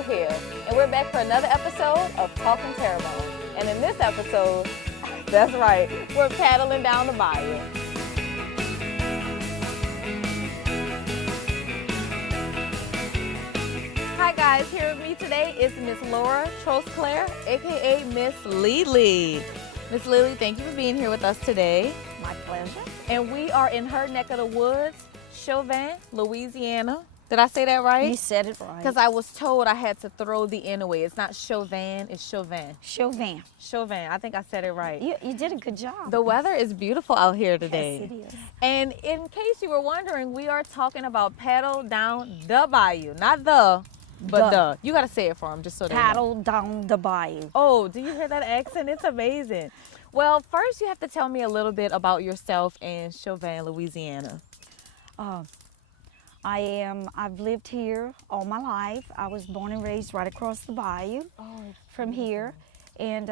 Joe here, and we're back for another episode of Talkin Terrebonne. And in this episode, that's right, we're paddling down the bayou. Hi guys, here with me today is Miss Lee Trosclair, aka Miss Lee Lee. Miss Lee Lee, thank you for being here with us today. My pleasure. And we are in her neck of the woods, Chauvin, Louisiana. Did I say that right? You said it right. Because I was told I had to throw the N away. It's not Chauvin, it's Chauvin. Chauvin. Chauvin, I think I said it right. You did a good job. The weather is beautiful out here today. Yes, it is. And in case you were wondering, we are talking about Paddle Down da Bayou. Not the, but the. You got to say it for them just so they know. Paddle Down da Bayou. Oh, do you hear that accent? It's amazing. Well, first you have to tell me a little bit about yourself and Chauvin, Louisiana. I've lived here all my life. I was born and raised right across the bayou from here. And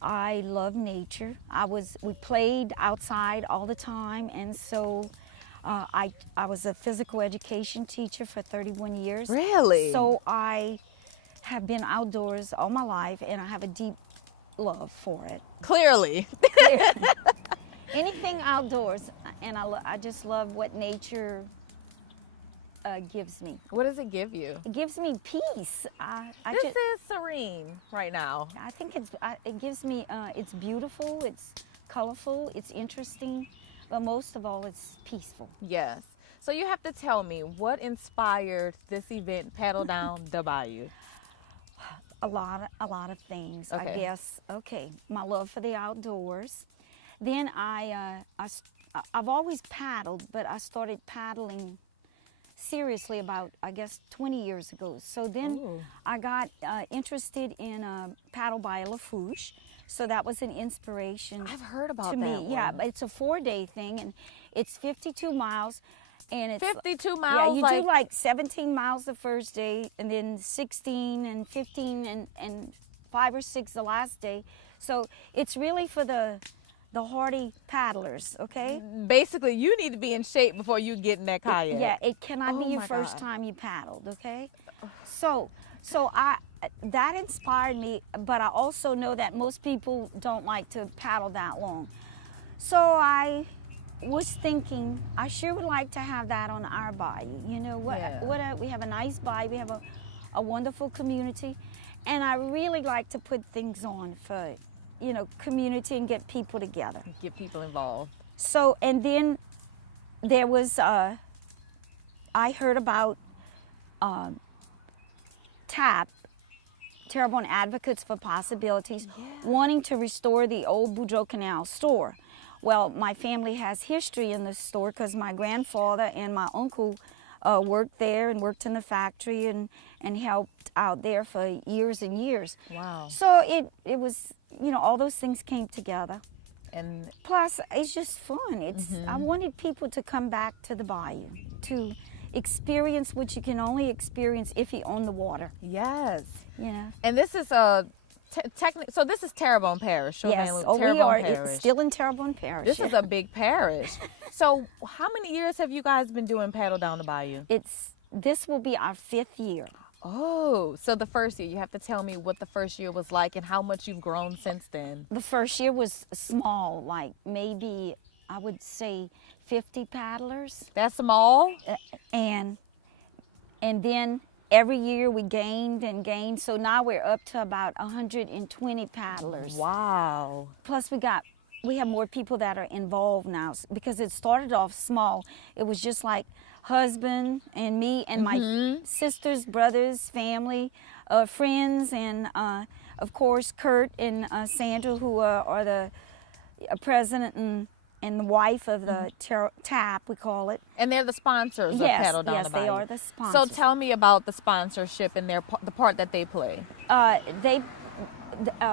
I love nature. We played outside all the time. And so I was a physical education teacher for 31 years. Really? So I have been outdoors all my life, and I have a deep love for it. Clearly. Anything outdoors, and I just love what nature gives me. What does it give you? It gives me peace. This is serene right now. I think it gives me, it's beautiful, it's colorful, it's interesting, but most of all, it's peaceful. Yes. So you have to tell me, what inspired this event, Paddle Down da Bayou? A lot of things, Okay. I guess. Okay, my love for the outdoors. Then I've always paddled, but I started paddling seriously about, I guess, 20 years ago. So then I got interested in paddle by Lafourche. So that was an inspiration. I've heard about to that me. one. Yeah, but it's a 4-day thing, and it's 52 miles. And it's 52 miles? Yeah, you do like 17 miles the first day, and then 16 and 15 and 5 or 6 the last day. So it's really for the hardy paddlers, okay? Basically, you need to be in shape before you get in that kayak. Yeah, it cannot be Oh your my first God. time you paddled, okay? So that inspired me, but I also know that most people don't like to paddle that long. So I was thinking I sure would like to have that on our bayou. You know we have a nice bayou, we have a wonderful community, and I really like to put things on for community and get people together. Get people involved. So, and then there was, I heard about TAP, Terrebonne Advocates for Possibilities, wanting to restore the old Boudreaux Canal store. Well, my family has history in the store because my grandfather and my uncle worked there and worked in the factory and helped out there for years and years. Wow. So it was, all those things came together. And Plus, it's just fun. I wanted people to come back to the bayou, to experience what you can only experience if you own the water. yes. Yeah. And this is so this is Terrebonne Parish. Chauvin, Yes. Terrebonne We are Parish. still in Terrebonne Parish. This is a big parish. So how many years have you guys been doing Paddle Down the Bayou? This will be our 5th year. Oh, so the first year, you have to tell me what the first year was like and how much you've grown since then. The first year was small, like maybe I would say 50 paddlers, That's small? and then every year we gained and gained. So now we're up to about 120 paddlers. Wow. Plus we have more people that are involved now because it started off small. It was just like husband and me and my sisters, brothers, family, friends, and of course Kurt and Sandra, who are the president and the wife of the TAP, we call it. And they're the sponsors of Yes, Paddle Down yes, the Bayou. they are the So sponsors. tell me about the sponsorship and the part that they play.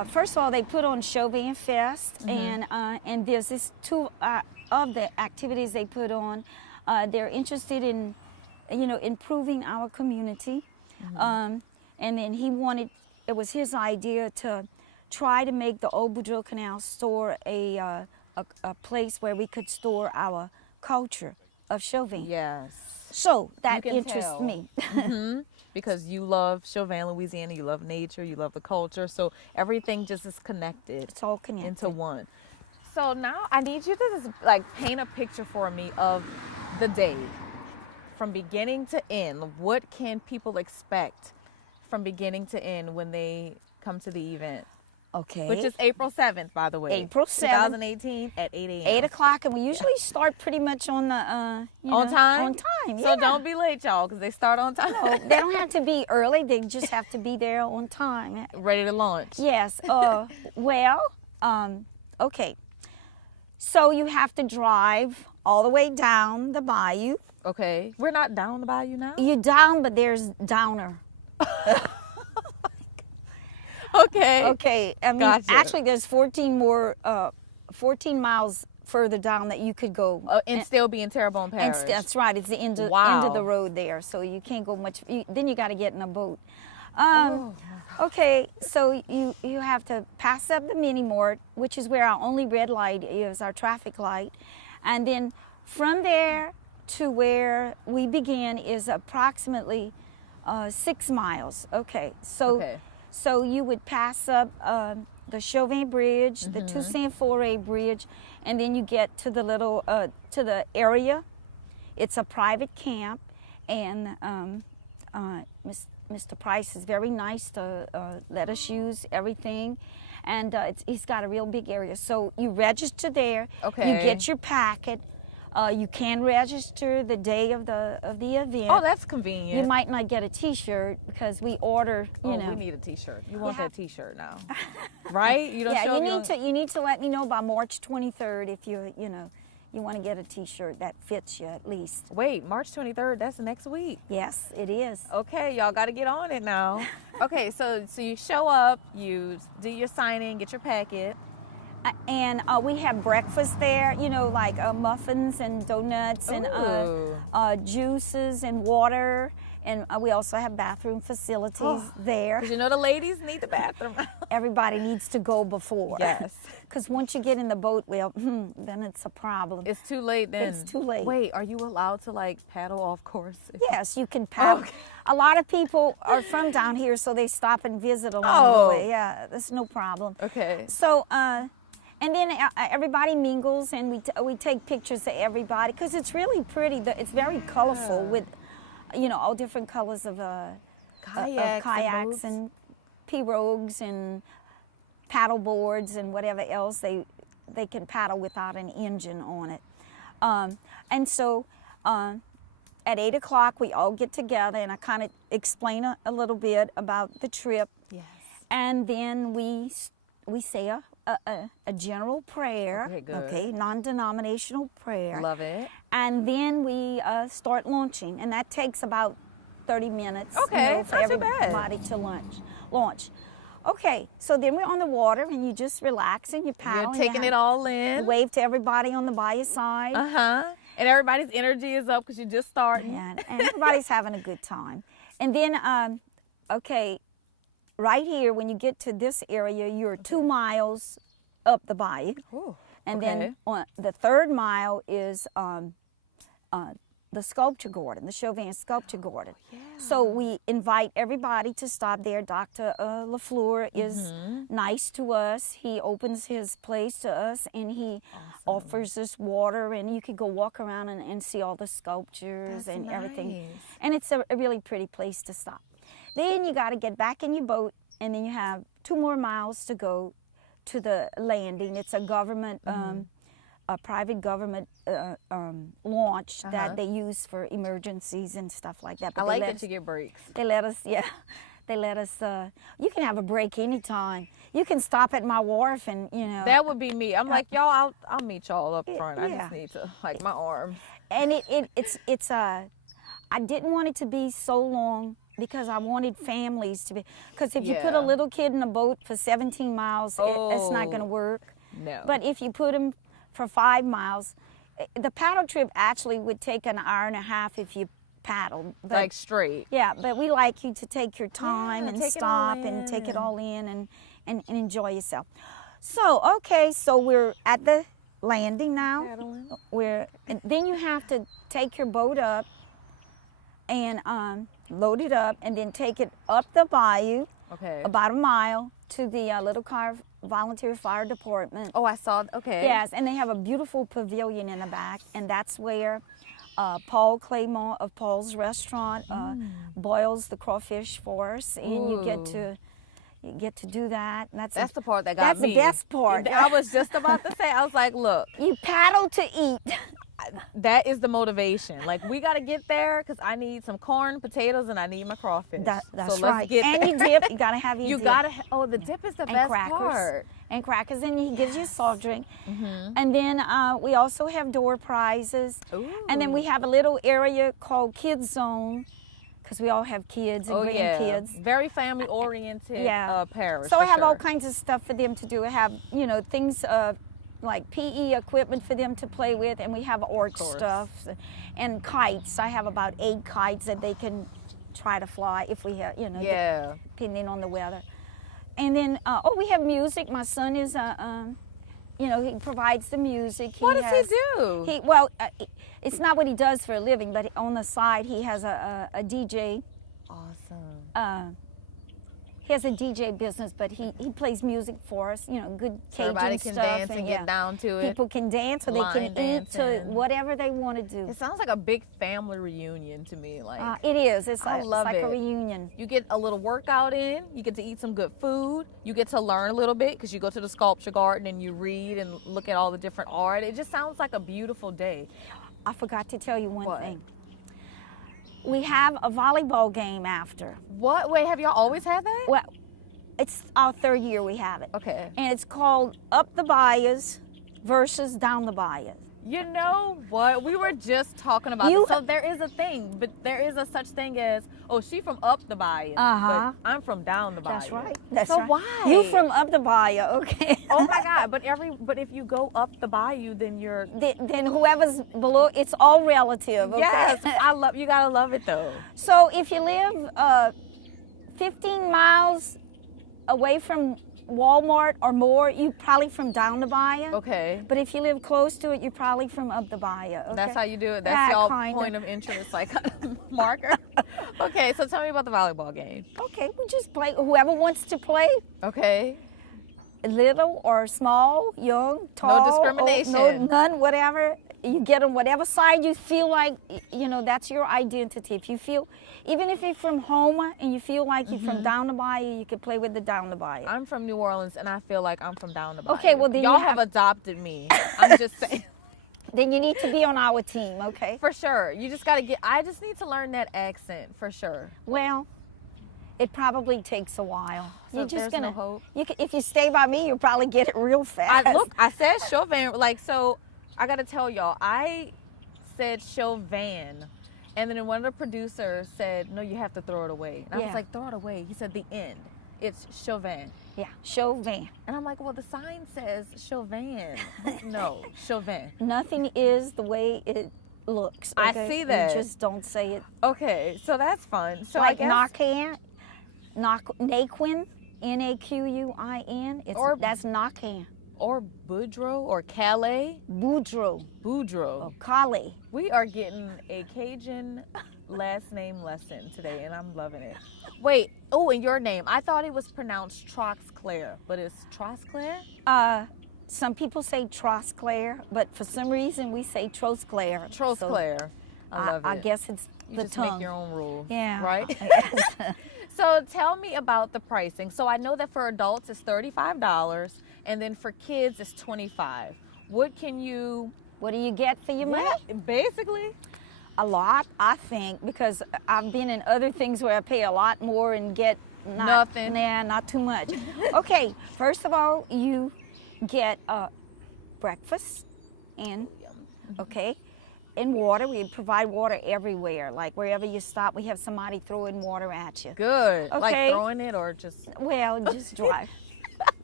First of all, they put on Chauvin Fest, and there's this 2 of the activities they put on. They're interested in, improving our community, and then it was his idea to try to make the old Boudreaux Canal store a place where we could store our culture of Chauvin. Yes. So that You can interests tell. me. because you love Chauvin, Louisiana. You love nature. You love the culture. So everything just is connected. It's all connected into one. So now I need you to just like paint a picture for me of the day from beginning to end. What can people expect from beginning to end when they come to the event? Okay. Which is April 7th, by the way. April 7th. 2018 at 8 a.m. 8 o'clock, and we usually start pretty much on the, On time? On time, So don't be late, y'all, because they start on time. No, they don't have to be early. They just have to be there on time. Ready to launch. Yes. Okay. So you have to drive all the way down the bayou. Okay. We're not down the bayou now? You're down, but there's downer. Okay. Okay. I mean, Gotcha. actually, there's 14 miles further down that you could go. And still be in Terrebonne Parish. And that's right. It's the end of, Wow. end of the road there, so you can't go much. Then you got to get in a boat. Oh. Okay, so you have to pass up the mini mart, which is where our only red light is, our traffic light, and then from there to where we begin is approximately 6 miles. Okay, so you would pass up the Chauvin Bridge, the Toussaint Foray Bridge, and then you get to the little to the area. It's a private camp, and Mr. Price is very nice to let us use everything, and he's got a real big area. So you register there. Okay. You get your packet. You can register the day of the event. Oh, that's convenient. You might not get a T-shirt because we order. You know. We need a T-shirt. You want that T-shirt now, right? You don't show you need to let me know by March 23rd if you want to get a T-shirt that fits you at least. Wait, March 23rd. That's next week. Yes, it is. Okay, y'all got to get on it now. Okay, so you show up, you do your sign-in, get your packet. And we have breakfast there, like muffins and donuts and juices and water. And we also have bathroom facilities there. Because the ladies need the bathroom. Everybody needs to go before. Yes. Because once you get in the boat, then it's a problem. It's too late then. It's too late. Wait, are you allowed to paddle off course? Yes, you can paddle. Okay. A lot of people are from down here, so they stop and visit along the way. Yeah, that's no problem. Okay. So, and then everybody mingles, and we take pictures of everybody because it's really pretty. It's very colorful with, all different colors of kayaks and pirogues and paddle boards and whatever else they can paddle without an engine on it. And so at 8 o'clock we all get together, and I kind of explain a little bit about the trip. Yes. And then we say a general prayer, Okay, good. Non-denominational prayer. Love it. And then we start launching, and that takes about 30 minutes Okay, for not too bad. everybody to launch. Okay, so then we're on the water, and you just relax and you paddle. You're taking it all in. Wave to everybody on the bayou side. And everybody's energy is up because you're just starting. And everybody's having a good time. And then, right here, when you get to this area, you're 2 miles up the bayou. Ooh, and then on the 3rd mile is the sculpture garden, the Chauvin sculpture garden. Yeah. So we invite everybody to stop there. Dr. LaFleur is nice to us. He opens his place to us, and he offers us water, and you could go walk around and see all the sculptures and everything. And it's a really pretty place to stop. Then you got to get back in your boat, and then you have 2 more miles to go to the landing. It's a government, a private government launch that they use for emergencies and stuff like that. But I like that you get breaks. They let us, you can have a break anytime. You can stop at my wharf and, That would be me. I'm like, y'all, I'll meet y'all up front. I Yeah. just need to, my arms. And I didn't want it to be so long, because I wanted families to be, because if you put a little kid in a boat for 17 miles, it's not going to work. No. But if you put them for 5 miles, the paddle trip actually would take an hour and a half if you paddled. But, straight. Yeah, but we like you to take your time and take it all stop and take it in. all in and enjoy yourself. So, so we're at the landing now. Paddling. And then you have to take your boat up and load it up, and then take it up the bayou, Okay. about a mile, to the Little Car Volunteer Fire Department. Oh, I saw. Okay. Yes, and they have a beautiful pavilion in the back, and that's where Paul Claymont of Paul's Restaurant boils the crawfish for us, and you get to do that. And that's the part that got me. That's the best part. I was just about to say. I was like, look, You paddle to eat. that is the motivation. Like, we got to get there because I need some corn, potatoes, and I need my crawfish. That's so let's right. Get And there. you dip. You gotta have your You dip. gotta. Oh, the dip is the And best crackers. part. And crackers, and he gives you a soft drink. And then we also have door prizes. And then we have a little area called Kids Zone, because we all have kids and grandkids. Very family oriented. Parish. So for I have sure. all kinds of stuff for them to do. I have, things like PE equipment for them to play with, and we have arch stuff and kites. I have about 8 kites that they can try to fly if we have, depending on the weather. And then, we have music. My son is, he provides the music. What does he do? It's not what he does for a living, but on the side he has a DJ. Awesome. He has a DJ business, but he plays music for us, good Cajun Everybody can stuff. dance and get down to it. People can dance, or they can eat to dancing. whatever they want to do. It sounds like a big family reunion to me. Like, It is. It's I love like it. a reunion. you get a little workout in, you get to eat some good food, you get to learn a little bit because you go to the sculpture garden and you read and look at all the different art. It just sounds like a beautiful day. I forgot to tell you one What? thing. We have a volleyball game after. What? Wait, have y'all always had that? Well, it's our 3rd year we have it. Okay. And it's called Up the Bayous versus Down the Bayou. You know what? We were just talking about this. So there is a thing, but there is a such thing as, she from up the bayou, but I'm from down the bayou. That's right. That's so right. why? You from up the bayou, okay? Oh my God! But if you go up the bayou, then you're. Then whoever's below, it's all relative. Okay? Yes, you gotta love it though. So if you live 15 miles away from Walmart or more, you probably from down the bayou. Okay. But if you live close to it, you're probably from up the bayou. Okay? That's how you do it. That's y'all kinda. point of interest, like marker. Okay, so tell me about the volleyball game. Okay, we just play. Whoever wants to play, Okay. little or small, young, tall, discrimination. None, whatever. You get on whatever side you feel like, that's your identity. If you feel, even if you're from Houma and you feel like you're from down the bayou, you can play with the down the bayou. I'm from New Orleans, and I feel like I'm from down the bayou. Okay, well, then y'all you have have- adopted me. I'm just saying. Then you need to be on our team, okay? For sure. You just gotta I just need to learn that accent, for sure. Well, it probably takes a while. So You're just there's no gonna, hope? if you stay by me, you'll probably get it real fast. I said Chauvin, so I gotta tell y'all, I said Chauvin, and then one of the producers said, no, you have to throw it away. And I was like, throw it away. He said the end. It's Chauvin. Yeah, Chauvin. And I'm like, well, the sign says Chauvin. No, Chauvin. Nothing is the way it looks. I Okay? see that. You just don't say it. Okay, so that's fun. So Like I guess Naquin, Naquin. That's Naquin. or Boudreaux or Calais. Boudreaux. Boudreaux. Calais. We are getting a Cajun last name lesson today, and I'm loving it. Wait, and your name. I thought it was pronounced Trosclair, but it's Trosclair? Some people say Trosclair, but for some reason we say Trosclair. Trosclair. So I love it. I guess it's you the just tongue. make your own rules. Yeah. Right? So tell me about the pricing. So I know that for adults it's $35, and then for kids it's $25. What do you get for your money? Basically. A lot, I think, because I've been in other things where I pay a lot more and get Nothing. Nah, not too much. Okay, first of all, you get breakfast in, okay, and water. We provide water everywhere. Like wherever you stop, we have somebody throwing water at you. Good. Like Okay. throwing it or just... Well, just drive.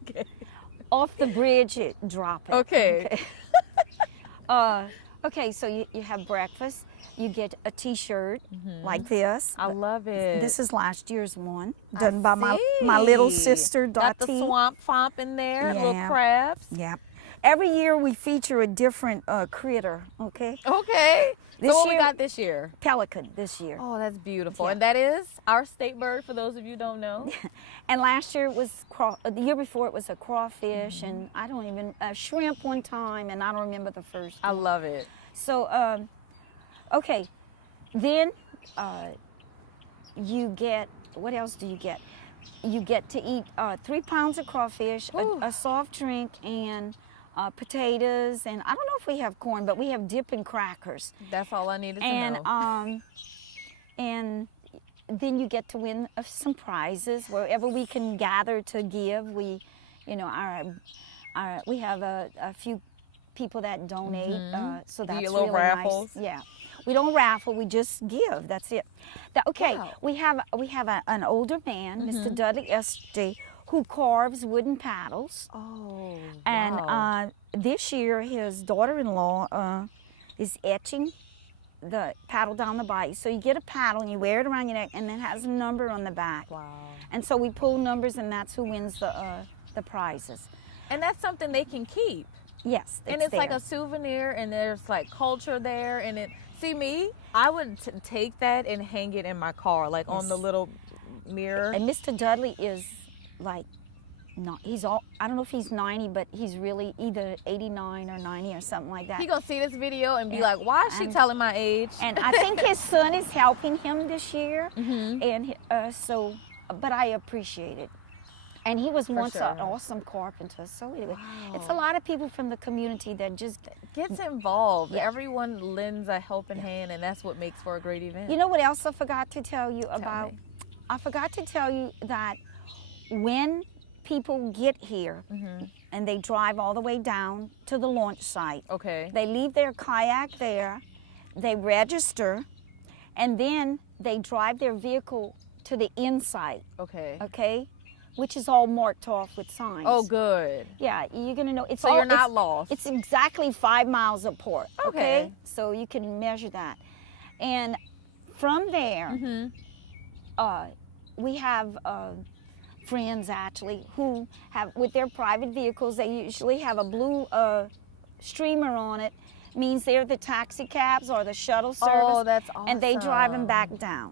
Okay. Off the bridge, drop it. Okay. Okay, so you have breakfast. You get a T-shirt like this. I love it. This is last year's one, I done by my little see. sister, Got the Dottie. swamp fomp in there, little Yeah. crabs. Yeah. every year we feature a different critter. Okay. Okay. This So what we year- got this year? Pelican this year. Oh, that's beautiful. Yeah. And that is our state bird for those of you who don't know. And last year it was the year before it was a crawfish, and I don't even shrimp one time, and I don't remember the first. I love it. So, okay, then you get, what else do you get? You get to eat 3 pounds of crawfish, a soft drink, and potatoes, and I don't know if we have corn, but we have dip and crackers. That's all I needed to And know. and then you get to win some prizes wherever we can gather to give. We, you know, we have a few people that donate, so Do that's your little really raffles? nice. Yeah, we don't raffle; we just give. That's it. Okay, Wow. we have an older man, Mr. Dudley Estee, who carves wooden paddles. Oh, And wow. this year, his daughter-in-law is etching the Paddle Down the Bayou. So you get a paddle and you wear it around your neck, and then it has a number on the back. Wow. And so we pull numbers, and that's who wins the prizes. And that's something they can keep. Yes, And it's like there. a souvenir, and there's like culture there. And it, see me, I would take that and hang it in my car, like on the Yes. little mirror. And Mr. Dudley is like, not, I don't know if he's 90, but he's really either 89 or 90 or something like that. He gonna see this video and be Yeah. like, why is she And- telling my age? And I think his son is helping him this year, Mm-hmm. and but I appreciate it. And he was once an sure. awesome carpenter. So anyway, it's a Wow. lot of people from the community that just, Gets involved. Yeah. Everyone lends a helping hand, and that's what makes for a great event. you know what else I forgot to tell you about? me. I forgot to tell you that when people get here and they drive all the way down to the launch site, Okay. they leave their kayak there, they register, and then they drive their vehicle to the inside, Okay. okay? Which is all marked off with signs. Oh, good. Yeah, you're gonna know. It's So all, you're not it's, lost. It's exactly 5 miles apart, okay? Okay. So you can measure that. And from there, we have friends actually who have, with their private vehicles, they usually have a blue streamer on it, means they're the taxi cabs or the shuttle service. Oh, that's And they drive them awesome. back down,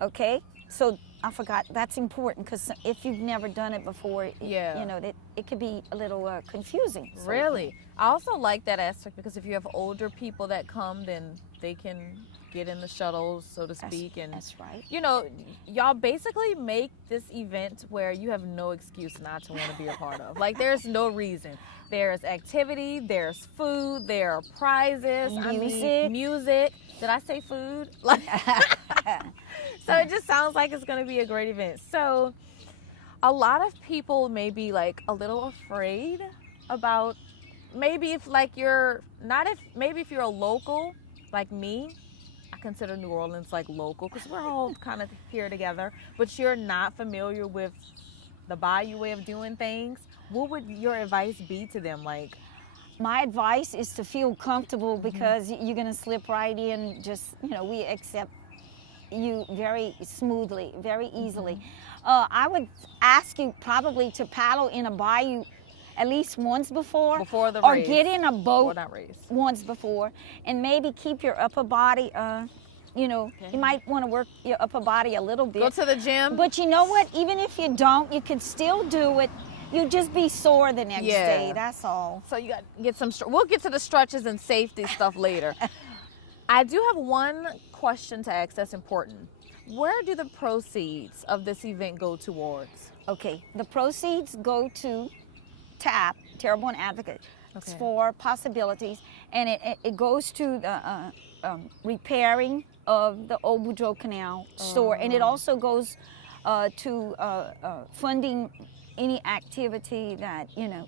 okay? So I forgot, that's important, because if you've never done it before, Yeah. you know, it could be a little confusing. So- Really? I also like that aspect because if you have older people that come, then they can get in the shuttles, so to speak. And That's right. you know, y'all basically make this event where you have no excuse not to want to be a part of. Like, there's no reason. There's activity, there's food, there are prizes, Music. music. Did I say food? Like, so it just sounds like it's going to be a great event. So a lot of people may be like a little afraid about maybe if like you're not if maybe if you're a local like me. I consider New Orleans like local because we're all kind of here together, but you're not familiar with the Bayou way of doing things. What would your advice be to them? Like, My advice is to feel comfortable, because you're going to slip right in. Just, you know, we accept you very smoothly, very easily. I would ask you probably to paddle in a bayou at least once before Before the or race. get in a or boat not race. once before, and maybe keep your upper body, you know, you might want to work your upper body a little bit. Go to the gym. But you know what? Even if you don't, you can still do it. You just be sore the next Yeah. day. That's all. So you got to get some. We'll get to the stretches and safety stuff later. I do have one question to ask that's important. Where do the proceeds of this event go towards? Okay, the proceeds go to TAP, Terrebonne Advocate, Okay. for Possibilities, and it goes to the repairing of the Old Boudreaux Canal store, and it also goes to funding any activity that, you know,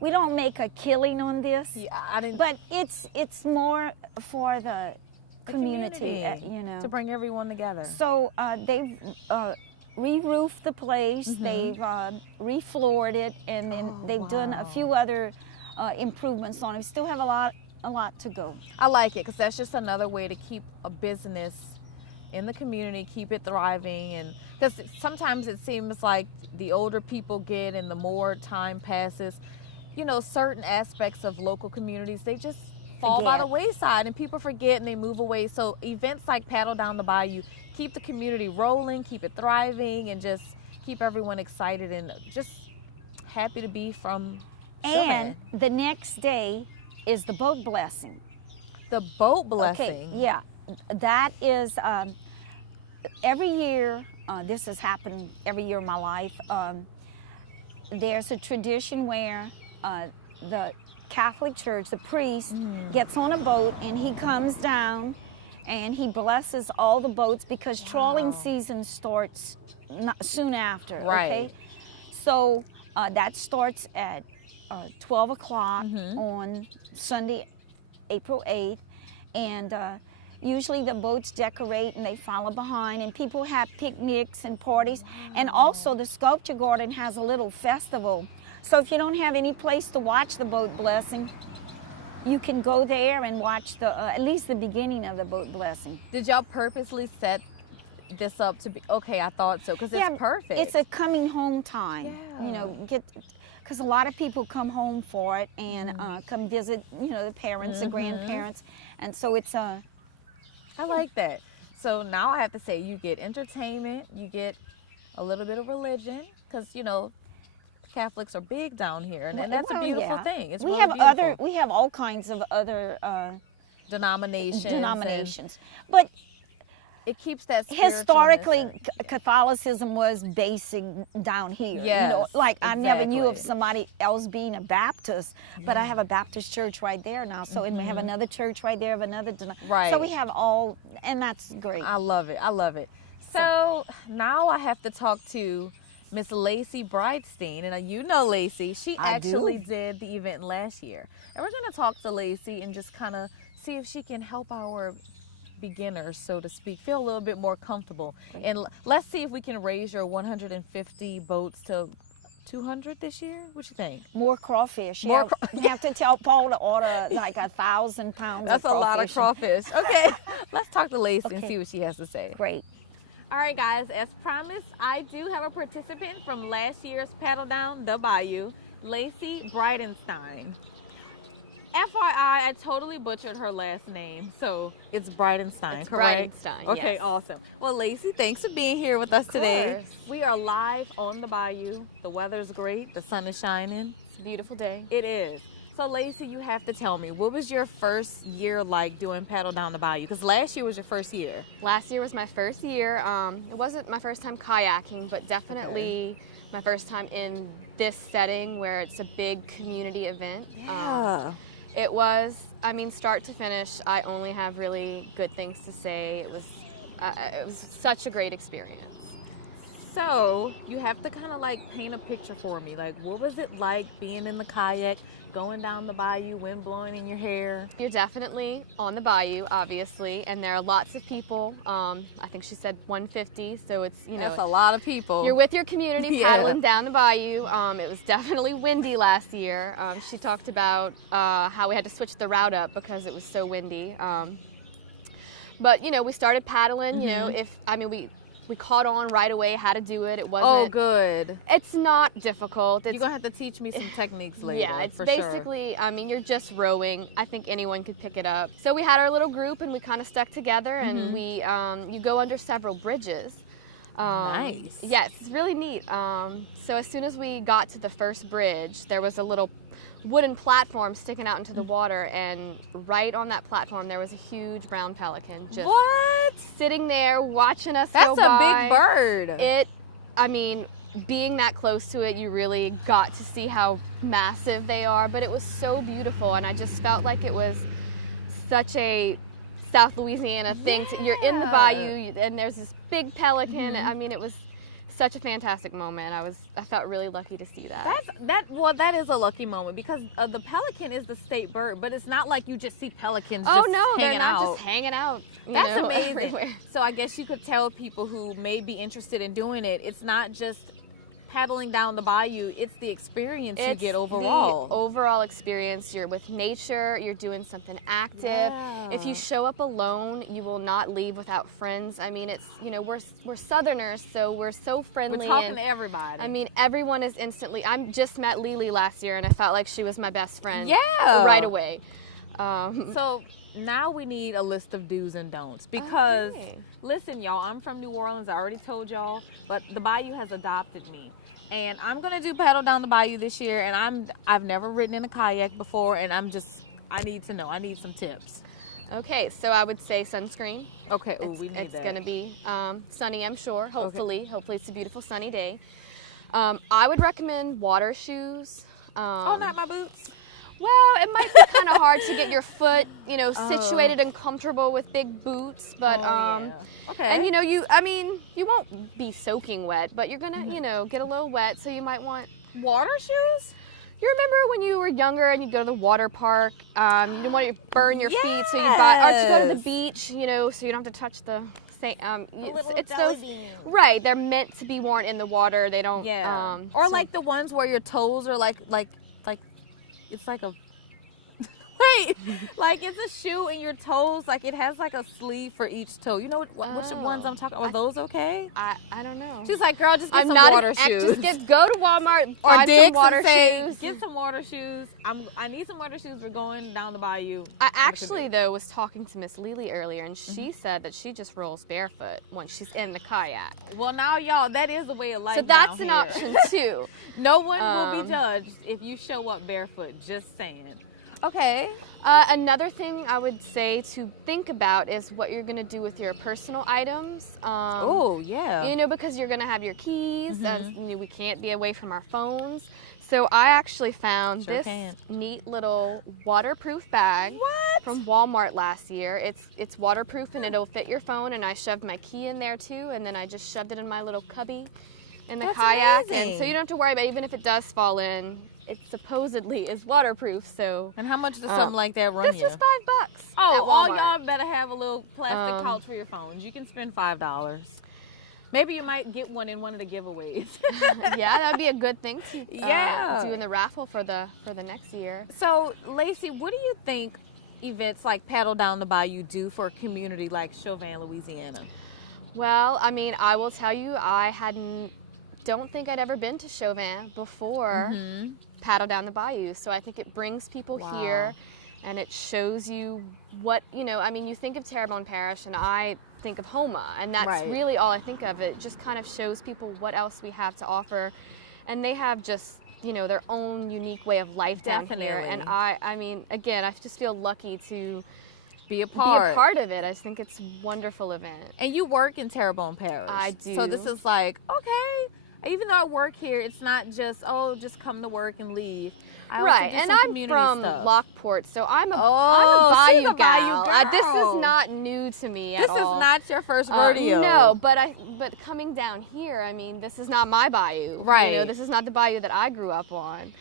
we don't make a killing on this, Yeah, I didn't. but it's more for the community, you know. to bring everyone together. So they've re-roofed the place, they've re-floored it, and then they've done a few other improvements on it. We still have a lot to go. I like it because that's just another way to keep a business in the community, keep it thriving. And because sometimes it seems like the older people get and the more time passes, you know, certain aspects of local communities, they just fall by Forget. the wayside and people forget and they move away. So events like Paddle Down the Bayou keep the community rolling, keep it thriving, and just keep everyone excited and just happy to be from And Chauvin. the next day is the boat blessing. The boat blessing. Okay, yeah, that is every year. This has happened every year of my life. There's a tradition where the Catholic Church, the priest, gets on a boat and he comes down and he blesses all the boats because trawling season starts soon after. Right. Okay, so that starts at 12 o'clock on Sunday, April 8th, and usually the boats decorate and they follow behind, and people have picnics and parties. And also the sculpture garden has a little festival. So if you don't have any place to watch the boat blessing, you can go there and watch the at least the beginning of the boat blessing. Did y'all purposely set this up to be, okay, I thought so, because it's perfect. It's a coming home time. Yeah. You know, because a lot of people come home for it and come visit, you know, the parents, the grandparents, and so it's a. I like that. So now I have to say, you get entertainment, you get a little bit of religion, because, you know, Catholics are big down here, and that's a beautiful thing. It's we really have beautiful. we have all kinds of other denominations, but it keeps that historically spiritualness in. Catholicism was basic down here. Yes, you know, like I never knew of exactly. somebody else being a Baptist, but I have a Baptist church right there now. So and we have another church right there of another Right. So we have all, and that's great. I love it. I love it. So now I have to talk to Miss Lacey Breitstein, and you know Lacey. She I actually do. did the event last year, and we're going to talk to Lacey and just kind of see if she can help our beginners, so to speak, feel a little bit more comfortable. And let's see if we can raise your 150 boats to 200 this year. What you think? More crawfish. More You have to tell Paul to order like 1,000 pounds That's of a lot of crawfish. crawfish. Okay, let's talk to Lacey and Okay. see what she has to say. Great. All right, guys, as promised, I do have a participant from last year's Paddle Down da Bayou, Lacey Breitenstein. FYI, I totally butchered her last name, so it's Breitenstein, It's correct? Breitenstein, Okay, yes. awesome. Well, Lacey, thanks for being here with us today. course. We are live on the bayou. The weather's great. The sun is shining. It's a beautiful day. It is. So, Lacey, you have to tell me, what was your first year like doing Paddle Down the Bayou? Because last year was your first year. Last year was my first year. It wasn't my first time kayaking, but definitely my first time in this setting where it's a big community event. It was, I mean, start to finish, I only have really good things to say. It was such a great experience. So you have to kind of like paint a picture for me. Like, what was it like being in the kayak, going down the bayou, wind blowing in your hair? You're definitely on the bayou, obviously, and there are lots of people. I think she said 150, so it's, you know. That's a lot of people. You're with your community Yeah. paddling down the bayou. It was definitely windy last year. She talked about how we had to switch the route up because it was so windy. But, you know, we started paddling, you know, we caught on right away how to do it. It wasn't. Oh, good. It's not difficult. You're going to have to teach me some techniques later. Yeah, it's for basically, I mean, you're just rowing. I think anyone could pick it up. So we had our little group and we kind of stuck together and we, you go under several bridges. Nice. Yes, it's really neat. So as soon as we got to the first bridge, there was a little wooden platform sticking out into the water, and right on that platform there was a huge brown pelican just What? sitting there watching us That's go a by. big bird. I mean, being that close to it, you really got to see how massive they are, but it was so beautiful, and I just felt like it was such a South Louisiana thing. You're in the bayou, and there's this big pelican. I mean, it was such a fantastic moment. I felt really lucky to see that. That is a lucky moment because the pelican is the state bird, but it's not like you just see pelicans Oh just no, they're hanging not out. just hanging out. That's amazing. Everywhere. So I guess you could tell people who may be interested in doing it, it's not just paddling down the bayou, it's the experience you It's get overall. the overall experience. You're with nature, you're doing something active. If you show up alone, you will not leave without friends. I mean, it's, you know, we're Southerners, so we're so friendly. We're talking and, to everybody. I mean, everyone is instantly, I just met Lee Lee last year and I felt like she was my best friend. Yeah. Right away. So now we need a list of do's and don'ts because, Okay. listen, y'all, I'm from New Orleans. I already told y'all, but the bayou has adopted me. And I'm going to do Paddle Down the Bayou this year, and I've never ridden in a kayak before, and I need to know. I need some tips. Okay, so I would say sunscreen. Okay, we need It's that. going to be sunny, I'm sure, hopefully. Hopefully it's a beautiful sunny day. I would recommend water shoes. Oh, not my boots? Well, it might be kind of hard to get your foot, you know, situated and comfortable with big boots, but yeah. Okay. and you know, you won't be soaking wet, but you're gonna, you know, get a little wet, so you might want water shoes? You remember when you were younger and you'd go to the water park, you didn't want to burn your feet, so you'd buy, or to go to the beach, you know, so you don't have to touch the same, it's those, right, they're meant to be worn in the water, they don't, or so- like the ones where your toes are like it's like a wait, like it's a shoe and your toes, like it has like a sleeve for each toe. You know which ones I'm talking? Are those okay? I don't know. She's like, girl, just get I'm some not water an shoes. Just go to Walmart, or buy Dick's some water and say, shoes. get some water shoes. I need some water shoes. We're going down the bayou. I actually, though, was talking to Miss Lee Lee earlier, and she said that she just rolls barefoot when she's in the kayak. Well, now, y'all, that is the way of life. So that's down an here. option, too. No one will be judged if you show up barefoot. Just saying. Okay. Another thing I would say to think about is what you're going to do with your personal items. Oh, yeah. You know, because you're going to have your keys, and you know, we can't be away from our phones. So I actually found this neat little waterproof bag from Walmart last year. It's waterproof and it'll fit your phone, and I shoved my key in there too, and then I just shoved it in my little cubby in the kayak. Amazing. And so you don't have to worry about it, even if it does fall in. It supposedly is waterproof, so. And how much does something like that run This you? was $5. Oh, at all Walmart. y'all better have a little plastic pouch for your phones. You can spend $5. Maybe you might get one in one of the giveaways. Yeah, that'd be a good thing to Yeah. do in the raffle for the next year. So, Lacey, what do you think events like Paddle Down the Bayou do for a community like Chauvin, Louisiana? Well, I mean, I will tell you, don't think I'd ever been to Chauvin before Paddle Down the Bayou. So I think it brings people here, and it shows you what, you know, I mean, you think of Terrebonne Parish, and I think of Homa, and that's really all I think of. It just kind of shows people what else we have to offer, and they have just, you know, their own unique way of life down here. And I mean, again, I just feel lucky to be a part of it. I just think it's a wonderful event. And you work in Terrebonne Parish. I do. So this is like, okay, even though I work here, it's not just, just come to work and leave. I also do And some I'm community from stuff. Lockport, so I'm a she's Bayou a Bayou gal. girl. This is not new to me at all. This is not your first rodeo. No, but coming down here, I mean, this is not my bayou. Right. You know, this is not the bayou that I grew up on.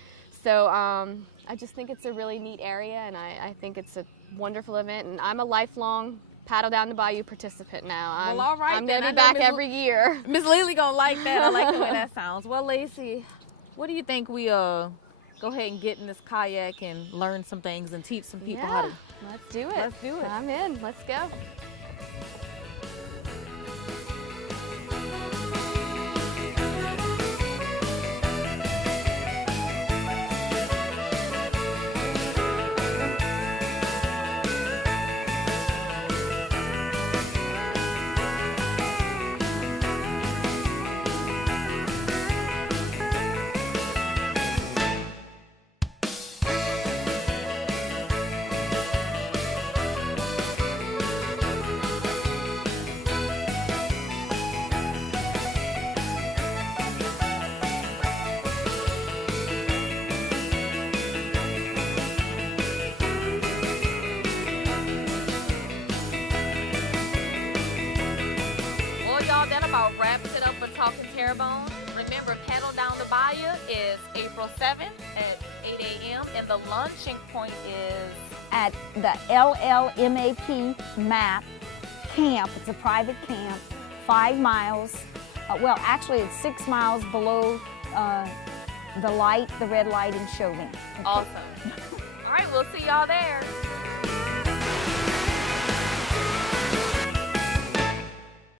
So I just think it's a really neat area, and I think it's a wonderful event. And I'm a lifelong Paddle Down the Bayou participant now. Well, all right, I'm then. going to be I know back every year. Miss Lee Lee gonna like that. I like the way that sounds. Well, Lacey, what do you think we go ahead and get in this kayak and learn some things and teach some people how to? Let's do it. Let's do it. I'm in. Let's go. Wraps it up with Talkin Terrebonne. Remember, Paddle Down the Bayou is April 7th at 8 a.m. and the launching point is at the LLMAP MAP camp. It's a private camp, 5 miles. Well, actually, it's 6 miles below the red light in Chauvin. Awesome. All right, we'll see y'all there.